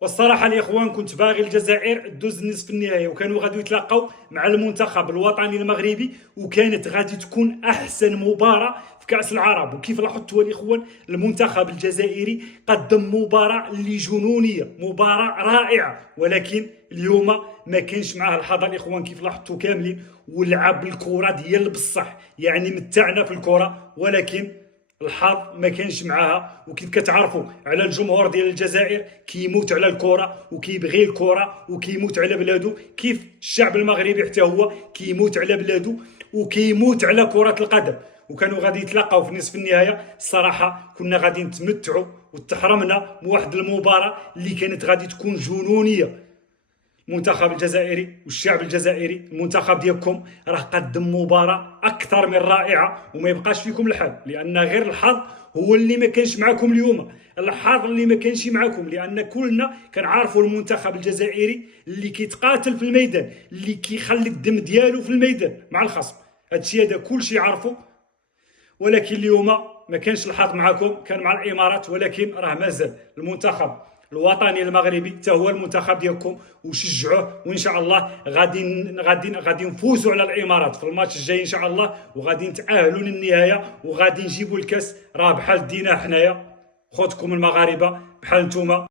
والصراحه الاخوان كنت باغي الجزائر دوز نصف النهائي، وكانوا غادي يتلاقاو مع المنتخب الوطني المغربي، وكانت غادي تكون احسن مباراه في كاس العرب. وكيف لاحظتوا الاخوان، المنتخب الجزائري قدم مباراه اللي جنونيه، مباراه رائعه، ولكن اليوم ما كانش معاه الحظ الاخوان كيف لاحظتوا كاملين، ولعب الكره ديال بصح، يعني متعنا في الكره، ولكن الحظ ما كانش معاها. وكيف كتعرفوا على الجمهور ديال الجزائر كيموت على الكره وكيبغي الكره وكيموت على بلادو، كيف الشعب المغربي حتى هو كيموت على بلادو وكيموت على كره القدم. وكانوا غادي يتلاقاو في نصف النهايه، الصراحه كنا غادي نتمتعوا وتحرمنا من واحد المباراه اللي كانت غادي تكون جنونيه. المنتخب الجزائري والشعب الجزائري، المنتخب ديالكم راه قدم مباراه اكثر من رائعه، وما يبقاش فيكم الحال، لان غير الحظ هو اللي ما كانش معكم اليوم، الحظ اللي ما كانش معكم، لان كلنا كنعرفوا المنتخب الجزائري اللي كيتقاتل في الميدان، اللي كيخلي الدم ديالو في الميدان مع الخصم. هادشي هذا كلشي عارفه، ولكن اليوم ما كانش الحظ معكم، كان مع الامارات، ولكن راه مازال المنتخب الوطني المغربي حتى هو المنتخب ديالكم، وشجعوه، وان شاء الله غادي نفوزوا على الامارات في الماتش الجاي ان شاء الله، وغادي نتاهلوا للنهايه، وغادي نجيبوا الكاس. راه بحال دينا حنايا خوتكم المغاربه بحال نتوما.